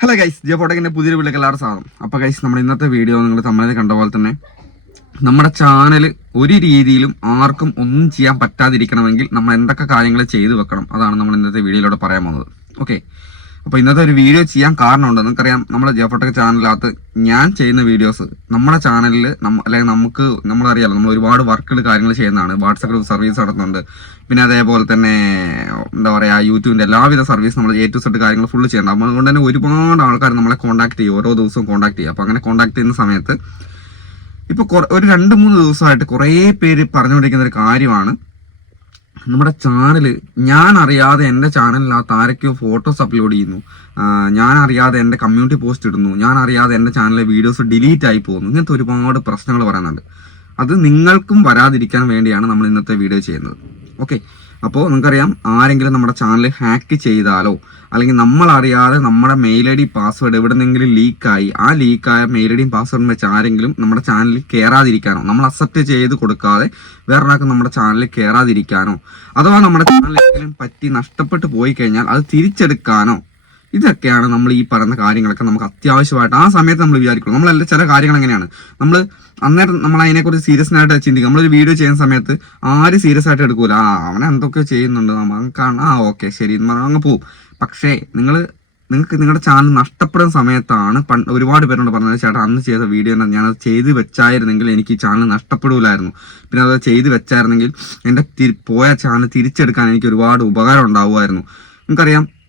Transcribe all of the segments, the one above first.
Hello guys Jio ഫോട്ടോക്കിന്റെ പുതിയൊരു വീട്ടിലേക്ക് എല്ലാവരും സ്വാഗതം അപ്പോൾ ഗൈസ് നമ്മുടെ ഇന്നത്തെ വീഡിയോ നിങ്ങൾ തമ്മിൽ കണ്ട പോലെ തന്നെ നമ്മുടെ ചാനൽ ഒരു രീതിയിലും ആർക്കും ഒന്നും ചെയ്യാൻ പറ്റാതിരിക്കണമെങ്കിൽ നമ്മൾ എന്തൊക്കെ കാര്യങ്ങൾ ചെയ്തു വെക്കണം അതാണ് നമ്മൾ ഇന്നത്തെ വീഡിയോയിലൂടെ പറയാൻ പോകുന്നത്. ഓക്കെ അപ്പോൾ ഇന്നത്തെ ഒരു വീഡിയോ ചെയ്യാൻ കാരണമുണ്ട്. നിങ്ങൾക്കറിയാം നമ്മുടെ ജിയോ ഫോട്ടോക്ക് ചാനലിനകത്ത് ഞാൻ ചെയ്യുന്ന വീഡിയോസ് നമ്മുടെ ചാനലിൽ അല്ലെങ്കിൽ നമുക്ക് നമ്മളറിയാലോ നമ്മൾ ഒരുപാട് വർക്കുകൾ കാര്യങ്ങൾ ചെയ്യുന്നതാണ്. വാട്സപ്പ് ഗ്രൂപ്പ് സർവീസ് നടത്തുന്നുണ്ട്. പിന്നെ അതേപോലെ തന്നെ എന്താ പറയുക യൂട്യൂബിന്റെ എല്ലാവിധ സർവീസ് നമ്മൾ എ ടു സെറ്റ് കാര്യങ്ങൾ ഫുള്ള് ചെയ്യണം അതുകൊണ്ട് തന്നെ ഒരുപാട് ആൾക്കാർ നമ്മളെ കോൺടാക്ട് ചെയ്യും. ഓരോ ദിവസവും കോൺടാക്ട് ചെയ്യും. അപ്പോൾ അങ്ങനെ കോൺടാക്ട് ചെയ്യുന്ന സമയത്ത് ഇപ്പൊ ഒരു രണ്ട് മൂന്ന് ദിവസമായിട്ട് കുറേ പേര് പറഞ്ഞുകൊണ്ടിരിക്കുന്ന ഒരു കാര്യമാണ്. നമ്മുടെ ചാനൽ ഞാൻ അറിയാതെ എന്റെ ചാനലിനകത്ത് ആരൊക്കെയോ ഫോട്ടോസ് അപ്ലോഡ് ചെയ്യുന്നു. ഞാൻ അറിയാതെ എന്റെ കമ്മ്യൂണിറ്റി പോസ്റ്റ് ഇടുന്നു. ഞാൻ അറിയാതെ എന്റെ ചാനലിലെ വീഡിയോസ് ഡിലീറ്റ് ആയി പോകുന്നു. ഇങ്ങനത്തെ ഒരുപാട് പ്രശ്നങ്ങൾ പറയുന്നുണ്ട് അത് നിങ്ങൾക്കും വരാതിരിക്കാൻ വേണ്ടിയാണ് നമ്മൾ ഇന്നത്തെ വീഡിയോ ചെയ്യുന്നത്. ഓക്കെ അപ്പോൾ നിങ്ങൾക്കറിയാം ആരെങ്കിലും നമ്മുടെ ചാനൽ ഹാക്ക് ചെയ്താലോ അല്ലെങ്കിൽ നമ്മൾ അറിയാതെ നമ്മുടെ മെയിൽ ഐ ഡി പാസ്വേഡ് എവിടെ നിന്നെങ്കിലും ലീക്കായി ആ ലീക്കായ മെയിൽ ഐ ഡിയും പാസ്വേഡും വെച്ച് ആരെങ്കിലും നമ്മുടെ ചാനലിൽ കയറാതിരിക്കാനോ നമ്മൾ അക്സെപ്റ്റ് ചെയ്ത് കൊടുക്കാതെ വേറൊരാൾക്ക് നമ്മുടെ ചാനലിൽ കയറാതിരിക്കാനോ അഥവാ നമ്മുടെ ചാനൽ എന്തെങ്കിലും പറ്റി നഷ്ടപ്പെട്ടു പോയി കഴിഞ്ഞാൽ അത് തിരിച്ചെടുക്കാനോ ഇതൊക്കെയാണ് നമ്മൾ ഈ പറയുന്ന കാര്യങ്ങളൊക്കെ നമുക്ക് അത്യാവശ്യമായിട്ട് ആ സമയത്ത് നമ്മൾ വിചാരിക്കണം. നമ്മളല്ല ചില കാര്യങ്ങൾ എങ്ങനെയാണ്? നമ്മൾ അന്നേരം നമ്മൾ അതിനെക്കുറിച്ച് സീരിയസ് ആയിട്ട് ചിന്തിക്കും. നമ്മളൊരു വീഡിയോ ചെയ്യുന്ന സമയത്ത് ആര് സീരിയസ് ആയിട്ട് എടുക്കൂല? ആ അവനെ എന്തൊക്കെ ചെയ്യുന്നുണ്ട്. നമുക്കാണ് ആ ഓക്കെ ശരി അങ്ങ് പോവും. പക്ഷേ നിങ്ങൾ നിങ്ങൾക്ക് നിങ്ങളുടെ ചാനൽ നഷ്ടപ്പെടുന്ന സമയത്താണ് പണ്ട് ഒരുപാട് പേരോട് പറഞ്ഞത് ചേട്ടാ അന്ന് ചെയ്ത വീഡിയോ ഞാനത് ചെയ്ത് വെച്ചായിരുന്നെങ്കിൽ എനിക്ക് ഈ ചാനൽ നഷ്ടപ്പെടില്ലായിരുന്നു പിന്നെ അത് ചെയ്ത് വെച്ചായിരുന്നെങ്കിൽ എന്റെ പോയ ചാനൽ തിരിച്ചെടുക്കാൻ എനിക്ക് ഒരുപാട് ഉപകാരം ഉണ്ടാവുമായിരുന്നു. നിങ്ങൾക്കറിയാം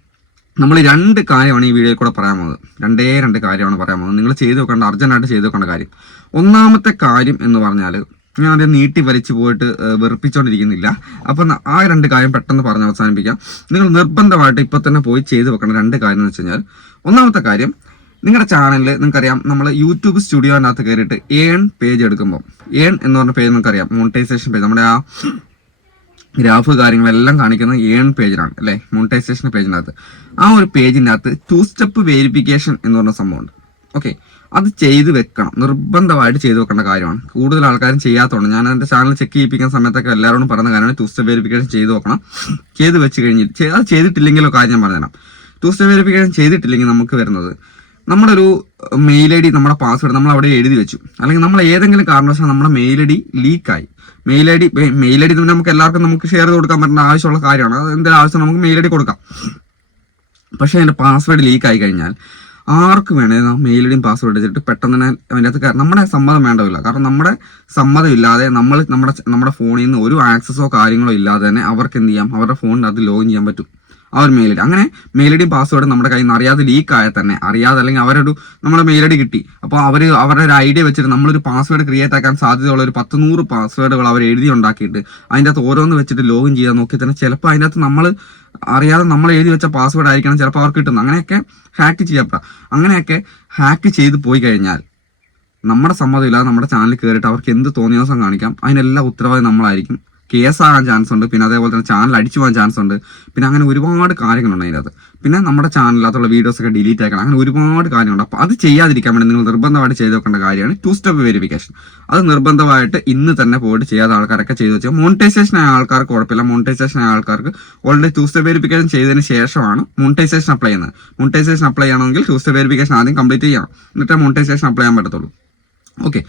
നമ്മൾ രണ്ട് കാര്യമാണ് ഈ വീഡിയോയിൽ കൂടെ പറയാൻ പോകുന്നത്. രണ്ടേ രണ്ട് കാര്യമാണ് പറയാൻ പോകുന്നത്. നിങ്ങൾ ചെയ്ത് വെക്കേണ്ട അർജന്റായിട്ട് ചെയ്ത് വെക്കേണ്ട കാര്യം. ഒന്നാമത്തെ കാര്യം എന്ന് പറഞ്ഞാൽ ഞാൻ അത് നീട്ടി വലിച്ചു പോയിട്ട് വെറുപ്പിച്ചുകൊണ്ടിരിക്കുന്നില്ല അപ്പം ആ രണ്ട് കാര്യം പെട്ടെന്ന് പറഞ്ഞ് അവസാനിപ്പിക്കാം. നിങ്ങൾ നിർബന്ധമായിട്ട് ഇപ്പം തന്നെ പോയി ചെയ്ത് വെക്കേണ്ട രണ്ട് കാര്യം എന്ന് വെച്ച് കഴിഞ്ഞാൽ ഒന്നാമത്തെ കാര്യം നിങ്ങളുടെ ചാനലിൽ നിങ്ങൾക്കറിയാം നമ്മൾ യൂട്യൂബ് സ്റ്റുഡിയോനകത്ത് കയറിയിട്ട് ഏൺ പേജ് എടുക്കുമ്പോൾ ഏൺ എന്ന് പറഞ്ഞ പേജ് നിങ്ങൾക്കറിയാം മോണിറ്റൈസേഷൻ പേജ് നമ്മുടെ ആ ഗ്രാഫ് കാര്യങ്ങളെല്ലാം കാണിക്കുന്നത് ഏൺ പേജിലാണ് അല്ലേ? മോണിറ്റൈസേഷൻ പേജിനകത്ത്. ആ ഒരു പേജിനകത്ത് ടു സ്റ്റെപ്പ് വെരിഫിക്കേഷൻ എന്ന് പറഞ്ഞ സംഭവമുണ്ട്. ഓക്കെ അത് ചെയ്ത് വെക്കണം. നിർബന്ധമായിട്ട് ചെയ്ത് വെക്കേണ്ട കാര്യമാണ്. കൂടുതൽ ആൾക്കാരും ചെയ്യാത്തതുകൊണ്ട് ഞാൻ എന്റെ ചാനൽ ചെക്ക് ചെയ്യിപ്പിക്കുന്ന സമയത്തൊക്കെ എല്ലാവരോടും പറയുന്ന കാര്യമാണ് ടു സ്റ്റെപ്പ് വെരിഫിക്കേഷൻ ചെയ്ത് വെക്കണം. ചെയ്ത് വെച്ച് കഴിഞ്ഞിട്ട് അത് ചെയ്തിട്ടില്ലെങ്കിലോ കാര്യം ഞാൻ പറഞ്ഞുതരാം. ടു സ്റ്റെപ്പ് വെരിഫിക്കേഷൻ ചെയ്തിട്ടില്ലെങ്കിൽ നമുക്ക് വരുന്നത് നമ്മുടെ ഒരു മെയിൽ ഐ ഡി നമ്മുടെ പാസ്വേഡ് നമ്മൾ അവിടെ എഴുതി വെച്ചു. അല്ലെങ്കിൽ നമ്മൾ ഏതെങ്കിലും കാരണവശാൽ നമ്മുടെ mail I D ലീക്കായി mail I D mail I D നമുക്ക് എല്ലാവർക്കും നമുക്ക് ഷെയർ ചെയ്ത് കൊടുക്കാൻ പറ്റുന്ന ആവശ്യമുള്ള കാര്യമാണ്. അത് എന്തെങ്കിലും ആവശ്യം നമുക്ക് മെയിൽ ഐ ഡി കൊടുക്കാം. പക്ഷേ അതിന്റെ പാസ്വേഡ് ലീക്ക് ആയി കഴിഞ്ഞാൽ ആർക്ക് വേണേലും മെയിൽ ഐഡിയും പാസ്വേഡ് വെച്ചിട്ട് പെട്ടെന്ന് തന്നെ അതിന്റെ അകത്ത്. നമ്മുടെ സമ്മതം വേണ്ടതില്ല കാരണം നമ്മുടെ സമ്മതം ഇല്ലാതെ നമ്മൾ നമ്മുടെ നമ്മുടെ ഫോണിൽ നിന്ന് ഒരു ആക്സസോ കാര്യങ്ങളോ ഇല്ലാതെ തന്നെ അവർക്ക് എന്ത് ചെയ്യാം? അവരുടെ ഫോണിന്റെ അകത്ത് ലോഗിൻ ചെയ്യാൻ പറ്റും. ആ ഒരു മെയിൽ ഐ ഡി അങ്ങനെ മെയിൽ ഐ ഡിയും പാസ്വേഡും നമ്മുടെ കയ്യിൽ നിന്ന് അറിയാതെ ലീക്ക് ആയാൽ തന്നെ അറിയാതെ അല്ലെങ്കിൽ അവരൊരു നമ്മുടെ മെയിൽ ഐ ഡി കിട്ടി. അപ്പോൾ അവർ അവരുടെ ഒരു ഐഡിയ വെച്ചിട്ട് നമ്മളൊരു പാസ്വേഡ് ക്രിയേറ്റ് ആക്കാൻ സാധ്യതയുള്ള ഒരു പത്ത് നൂറ് പാസ്വേഡുകൾ അവർ എഴുതി ഉണ്ടാക്കിയിട്ട് അതിന്റെ അകത്ത് ഓരോന്ന് വെച്ചിട്ട് ലോഗിൻ ചെയ്യാൻ നോക്കി തന്നെ ചിലപ്പോൾ അതിന്റെ അകത്ത് നമ്മൾ അറിയാതെ നമ്മൾ എഴുതി വെച്ച പാസ്വേഡ് ആയിരിക്കണം ചിലപ്പോൾ അവർക്ക് കിട്ടുന്നത്. അങ്ങനെയൊക്കെ ഹാക്ക് ചെയ്യപ്പെടാം അങ്ങനെയൊക്കെ ഹാക്ക് ചെയ്ത് പോയി കഴിഞ്ഞാൽ നമ്മുടെ സമ്മതമില്ലാതെ നമ്മുടെ ചാനലിൽ കയറിയിട്ട് അവർക്ക് എന്ത് തോന്നിയ ദിവസം കാണിക്കാം. അതിനെല്ലാം ഉത്തരവാദി നമ്മളായിരിക്കും. കേസാകാൻ ചാൻസ് ഉണ്ട്. പിന്നെ അതേപോലെ തന്നെ ചാനൽ അടിച്ചു പോകാൻ ചാൻസ് ഉണ്ട്. പിന്നെ അങ്ങനെ ഒരുപാട് കാര്യങ്ങളുണ്ട് അതിനകത്ത് പിന്നെ നമ്മുടെ ചാനലിനകത്തുള്ള വീഡിയോസ് ഒക്കെ ഡിലീറ്റ് ആക്കണം. അങ്ങനെ ഒരുപാട് കാര്യങ്ങളുണ്ട്. അപ്പോൾ അത് ചെയ്യാതിരിക്കാൻ വേണ്ടി നിങ്ങൾ നിർബന്ധമായിട്ട് ചെയ്ത് വെക്കേണ്ട കാര്യമാണ് ടു സ്റ്റെപ്പ് വെരിഫിക്കേഷൻ അത് നിർബന്ധമായിട്ട് ഇന്ന് തന്നെ പോയിട്ട് ചെയ്യാത്ത ആൾക്കാരൊക്കെ ചെയ്ത് വെച്ചാൽ മോണിറ്റൈസേഷൻ ആയ ആൾക്കാർക്ക് കുഴപ്പമില്ല. മോണിറ്റൈസേഷൻ ആയ ആൾക്കാർക്ക് ഓൾറെഡി ടു സ്റ്റെപ്പ് വെരിഫിക്കേഷൻ ചെയ്തതിന് ശേഷമാണ് മോണിറ്റൈസേഷൻ അപ്ലൈ ചെയ്യുന്നത്. മോണിറ്റൈസേഷൻ അപ്ലൈ ചെയ്യണമെങ്കിൽ ടു സ്റ്റെപ്പ് വെരിഫിക്കേഷൻ ആദ്യം കംപ്ലീറ്റ് ചെയ്യണം. എന്നിട്ടേ മോണിറ്റൈസേഷൻ അപ്ലൈ ചെയ്യാൻ പറ്റത്തുള്ളൂ. ഓക്കെ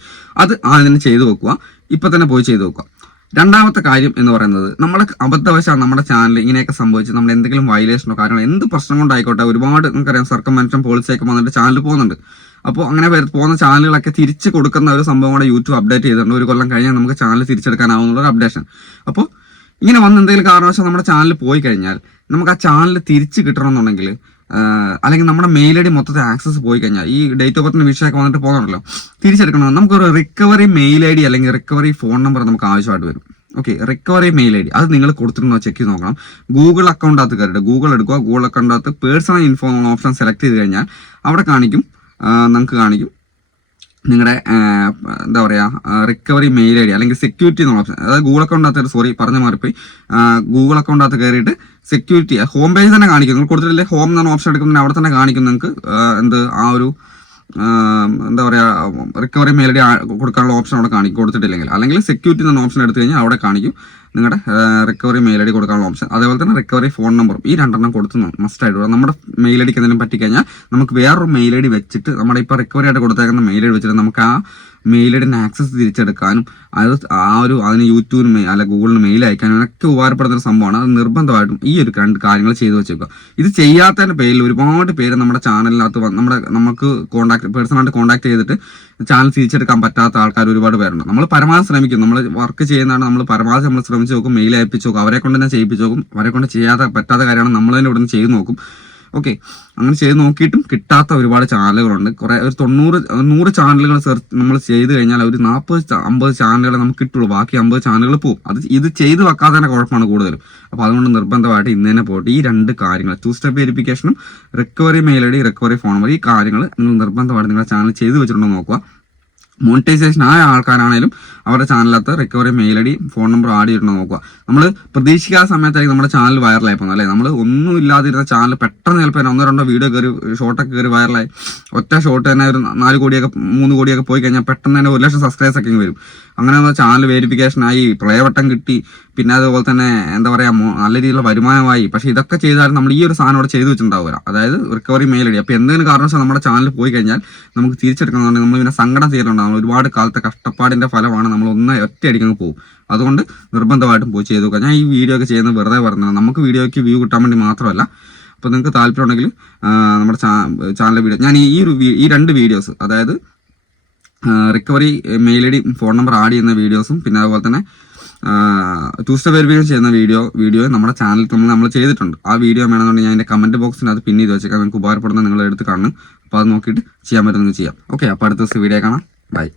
അത് ആദ്യം തന്നെ ചെയ്തു വെക്കുക. ഇപ്പം തന്നെ പോയി ചെയ്തു വെക്കുക. രണ്ടാമത്തെ കാര്യം എന്ന് പറയുന്നത് നമ്മുടെ അബദ്ധവശാൽ നമ്മുടെ ചാനൽ ഇങ്ങനെയൊക്കെ സംഭവിച്ച് നമ്മൾ എന്തെങ്കിലും വയലേഷനോ കാര്യങ്ങളോ എന്ത് പ്രശ്നം കൊണ്ടായിക്കോട്ടെ ഒരുപാട് നമുക്കറിയാം സർക്കംവെൻഷൻ പോളിസിയൊക്കെ വന്നിട്ട് ചാനൽ പോകുന്നുണ്ട്. അപ്പോൾ അങ്ങനെ പോകുന്ന ചാനലുകളൊക്കെ തിരിച്ച് കൊടുക്കുന്ന ഒരു സംഭവം കൂടെ യൂട്യൂബ് അപ്ഡേറ്റ് ചെയ്തിട്ടുണ്ട്. ഒരു കൊല്ലം കഴിഞ്ഞാൽ നമുക്ക് ചാനൽ തിരിച്ചെടുക്കാനാവുന്നുള്ള ഒരു അപ്ഡേഷൻ അപ്പോൾ ഇങ്ങനെ വന്ന എന്തെങ്കിലും കാരണവശാൽ നമ്മുടെ ചാനൽ പോയി കഴിഞ്ഞാൽ നമുക്ക് ആ ചാനൽ തിരിച്ച് കിട്ടണമെന്നുണ്ടെങ്കിൽ അല്ലെങ്കിൽ നമ്മുടെ മെയിൽ ഐ ഡി മൊത്തത്തിൽ ആക്സസ് പോയി കഴിഞ്ഞാൽ ഈ ഡേറ്റ് ഓഫ് ബർത്തിന് വിഷയമൊക്കെ വന്നിട്ട് പോകുന്നുണ്ടല്ലോ തിരിച്ചെടുക്കണം. നമുക്കൊരു റിക്കവറി മെയിൽ ഐ ഡി അല്ലെങ്കിൽ റിക്കവറി ഫോൺ നമ്പർ നമുക്ക് ആവശ്യമായിട്ട് വരും. Okay recovery mail I D. അത് നിങ്ങൾ കൊടുത്തിട്ടുണ്ടോ ചെക്ക് ചെയ്ത് നോക്കണം. ഗൂഗിൾ അക്കൗണ്ടകത്ത് കയറിയിട്ട് ഗൂഗിൾ എടുക്കുക. ഗൂഗിൾ അക്കൗണ്ടകത്ത് പേഴ്സണൽ ഇൻഫോ ഓപ്ഷൻ സെലക്ട് ചെയ്ത് കഴിഞ്ഞാൽ അവിടെ കാണിക്കും. നമുക്ക് കാണിക്കും. നിങ്ങളുടെ എന്താ പറയുക റിക്കവറി മെയിൽ ഐ ഡി അല്ലെങ്കിൽ സെക്യൂരിറ്റി എന്നുള്ള ഓപ്ഷൻ അതായത് ഗൂഗിൾ അക്കൗണ്ട് അകത്ത് സോറി പറഞ്ഞ മാറിപ്പോയി. ഗൂഗിൾ അക്കൗണ്ട് അകത്ത് കയറിയിട്ട് സെക്യൂരിറ്റി ഹോം പേജ് തന്നെ കാണിക്കും. നിങ്ങൾ കൊടുത്തിട്ടില്ലേ ഹോം എന്ന ഓപ്ഷൻ എടുക്കുമ്പോൾ അവിടെ തന്നെ കാണിക്കും നിങ്ങൾക്ക് എന്ത് ആ ഒരു എന്താ പറയുക റിക്കവറി മെയിൽ ഐ ഡി കൊടുക്കാനുള്ള ഓപ്ഷൻ അവിടെ കാണിക്കും. കൊടുത്തിട്ടില്ലെങ്കിൽ. അല്ലെങ്കിൽ സെക്യൂരിറ്റി എന്ന ഓപ്ഷൻ എടുത്തു കഴിഞ്ഞാൽ അവിടെ കാണിക്കും. നിങ്ങളുടെ റിക്കവറി മെയിൽ ഐ ഡി കൊടുക്കാനുള്ള ഓപ്ഷൻ അതേപോലെ തന്നെ റിക്കവറി ഫോൺ നമ്പറും ഈ രണ്ടെണ്ണം കൊടുത്ത് മസ്റ്റ് ആയിട്ട്. നമ്മുടെ മെയിൽ ഐ ഡിക്ക് എന്തെങ്കിലും പറ്റിക്കഴിഞ്ഞാൽ നമുക്ക് വേറൊരു മെയിൽ ഐ ഡി വെച്ചിട്ട് നമ്മുടെ ഇപ്പോൾ റിക്കവറി ആയിട്ട് കൊടുത്തേക്കുന്ന മെയിൽ ഐ ഡി വെച്ചിട്ട് നമുക്ക് ആ ഡിന് ആക്സസ് തിരിച്ചെടുക്കാനും അത് ആ ഒരു അതിന് യൂട്യൂബിന് മെയിൽ അല്ല ഗൂഗിളിന് മെയിൽ അയക്കാനും ഒക്കെ ഉപകാരപ്പെടുന്ന ഒരു സംഭവമാണ്. അത് നിർബന്ധമായിട്ടും ഈ ഒരു രണ്ട് കാര്യങ്ങൾ ചെയ്തു വെച്ചേക്കുക. ഇത് ചെയ്യാത്തതിന്റെ പേരിൽ ഒരുപാട് പേര് നമ്മുടെ ചാനലിനകത്ത് നമ്മുടെ നമുക്ക് കോൺടാക്ട് പേഴ്സണായിട്ട് കോൺടാക്ട് ചെയ്തിട്ട് ചാനൽ തിരിച്ചെടുക്കാൻ പറ്റാത്ത ആൾക്കാർ ഒരുപാട് പേരുണ്ട്. നമ്മൾ പരമാവധി ശ്രമിക്കും. നമ്മൾ വർക്ക് ചെയ്യുന്നതാണ് നമ്മൾ പരമാവധി നമ്മൾ ശ്രമിച്ച് നോക്കും മെയിൽ അയപ്പിച്ച് നോക്കും അവരെ കൊണ്ട് തന്നെ ചെയ്യിപ്പിച്ച് നോക്കും അവരെ കൊണ്ട് ചെയ്യാതെ പറ്റാത്ത കാര്യമാണ് നമ്മൾ തന്നെ ഇവിടുന്ന് ചെയ്ത് നോക്കും. ഓക്കെ. അങ്ങനെ ചെയ്ത് നോക്കിയിട്ടും കിട്ടാത്ത ഒരുപാട് ചാനലുകളുണ്ട്. കുറെ ഒരു തൊണ്ണൂറ് നൂറ് ചാനലുകൾ സെർച്ച് നമ്മൾ ചെയ്ത് കഴിഞ്ഞാൽ ഒരു നാൽപ്പത് അമ്പത് ചാനലുകൾ നമുക്ക് കിട്ടുള്ളൂ. ബാക്കി അമ്പത് ചാനലുകൾ പോകും അത് ഇത് ചെയ്ത് വെക്കാതെ തന്നെ കുഴപ്പമാണ് കൂടുതലും. അപ്പോൾ അതുകൊണ്ട് നിർബന്ധമായിട്ട് ഇന്ന് തന്നെ പോയിട്ട് ഈ രണ്ട് കാര്യങ്ങൾ two step വെരിഫിക്കേഷനും recovery mail I D recovery phone number ഈ കാര്യങ്ങൾ നിങ്ങൾ നിർബന്ധമായിട്ട് നിങ്ങളുടെ ചാനൽ ചെയ്ത് വെച്ചിട്ടുണ്ടോ നോക്കുക. മോണിറ്റൈസേഷൻ ആയ ആൾക്കാരാണേലും അവരുടെ ചാനലകത്ത് recovery mail I D phone number add ചെയ്തിട്ടുണ്ടോ നോക്കുക. നമ്മൾ പ്രതീക്ഷിക്കാത്ത സമയത്തായിരിക്കും നമ്മുടെ ചാനൽ വൈറലായി പോകുന്നത് അല്ലേ? നമ്മൾ ഒന്നും ഇല്ലാതിരുന്ന ചാനൽ പെട്ടെന്ന് ചിലപ്പോൾ ഒന്നോ രണ്ടോ വീഡിയോ കയറി ഷോട്ടൊക്കെ കയറി വൈറലായി ഒറ്റ ഷോട്ട് തന്നെ ഒരു നാല് കോടിയൊക്കെ മൂന്ന് കോടിയൊക്കെ പോയി കഴിഞ്ഞാൽ പെട്ടെന്ന് തന്നെ ഒരു ലക്ഷം സബ്സ്ക്രൈബേഴ്സ് ഒക്കെ വരും. അങ്ങനെ ചാനൽ വെരിഫിക്കേഷനായി പ്ലേവട്ടം കിട്ടി. പിന്നെ അതുപോലെ തന്നെ എന്താ പറയുക നല്ല രീതിയിലുള്ള വരുമാനമായി. പക്ഷെ ഇതൊക്കെ ചെയ്താലും നമ്മൾ ഈ ഒരു സാധനം അവിടെ ചെയ്തു വെച്ചിട്ടുണ്ടാവില്ല അതായത് റിക്കവറി മെയിൽ ഐ അപ്പോൾ എന്തെങ്കിലും കാരണവശാൽ നമ്മുടെ ചാനൽ പോയി കഴിഞ്ഞാൽ നമുക്ക് തിരിച്ചെടുക്കണമെന്നുണ്ടെങ്കിൽ നമ്മൾ ഇങ്ങനെ സങ്കടം ചെയ്തിട്ടുണ്ടാകും ഒരുപാട് കാലത്തെ കഷ്ടപ്പാടിന്റെ ഫലമാണ് നമ്മൾ ഒന്ന് ഒറ്റയടിക്കങ്ങ് പോകും. അതുകൊണ്ട് നിർബന്ധമായിട്ടും പോയി ചെയ്തു നോക്കുക. ഞാൻ ഈ വീഡിയോ ഒക്കെ ചെയ്യുന്നത് വെറുതെ പറഞ്ഞതാണ്. നമുക്ക് വീഡിയോയ്ക്ക് വ്യൂ കിട്ടാൻ വേണ്ടി മാത്രമല്ല. അപ്പോൾ നിങ്ങൾക്ക് താല്പര്യം ഉണ്ടെങ്കിൽ നമ്മുടെ ചാനൽ വീഡിയോ ഞാൻ ഈ ഒരു ഈ രണ്ട് വീഡിയോസ് അതായത് recovery mail I D phone number add ചെയ്യുന്ന വീഡിയോസും പിന്നെ അതുപോലെ തന്നെ ടൂ സ്റ്റെപ്പ് വെരിഫിക്കേഷൻ ചെയ്യുന്ന വീഡിയോ വീഡിയോ നമ്മുടെ ചാനലിൽ നമ്മൾ നമ്മൾ ചെയ്തിട്ടുണ്ട്. ആ വീഡിയോ വേണമെന്നുണ്ടെങ്കിൽ ഞാൻ എന്റെ കമന്റ് ബോക്സിന് അത് പിൻ ചെയ്ത് വെച്ചേക്കാം. നിങ്ങൾക്ക് ഉപകാരപ്പെടുന്ന നിങ്ങൾ എടുത്ത് കാണും. അപ്പോൾ അത് നോക്കിയിട്ട് ചെയ്യാൻ പറ്റുന്നത് ചെയ്യാം. ഓക്കെ അപ്പോൾ അടുത്ത ദിവസം വീഡിയോ കാണാം. ബൈ